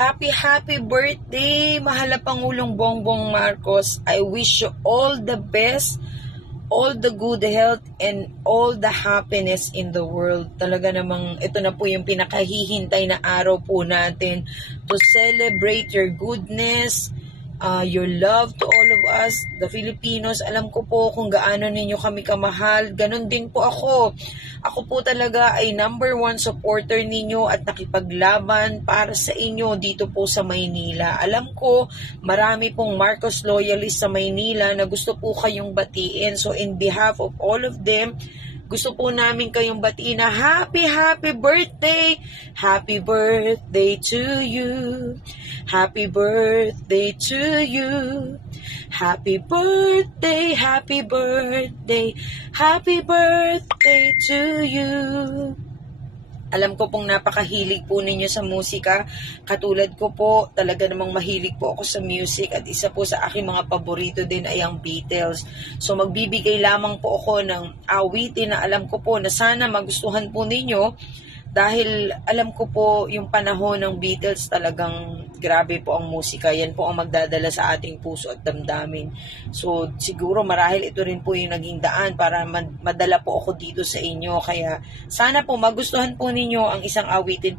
Happy birthday, mahal na Pangulong Bongbong Marcos. I wish you all the best, all the good health, and all the happiness in the world. Talaga namang ito na po yung pinakahihintay na araw po natin to celebrate your goodness, your love to all of us, the Filipinos. Alam ko po kung gaano ninyo kami kamahal. Ganon din po ako. Ako po talaga ay #1 supporter ninyo at nakipaglaban para sa inyo dito po sa Maynila. Alam ko, marami pong Marcos loyalists sa Maynila na gusto po kayong batiin. So in behalf of all of them, gusto po namin kayong batiin na happy birthday! Happy birthday to you! Happy birthday to you! Happy birthday, happy birthday, happy birthday to you! Alam ko pong napakahilig po ninyo sa musika. Katulad ko po, talaga namang mahilig po ako sa music at isa po sa aking mga paborito din ay ang Beatles. So magbibigay lamang po ako ng awitin na alam ko po na sana magustuhan po ninyo dahil alam ko po yung panahon ng Beatles talagang grabe po ang musika. Yan po ang magdadala sa ating puso at damdamin. So siguro marahil ito rin po yung naging daan para madala po ako dito sa inyo. Kaya sana po magustuhan po ninyo ang isang awitin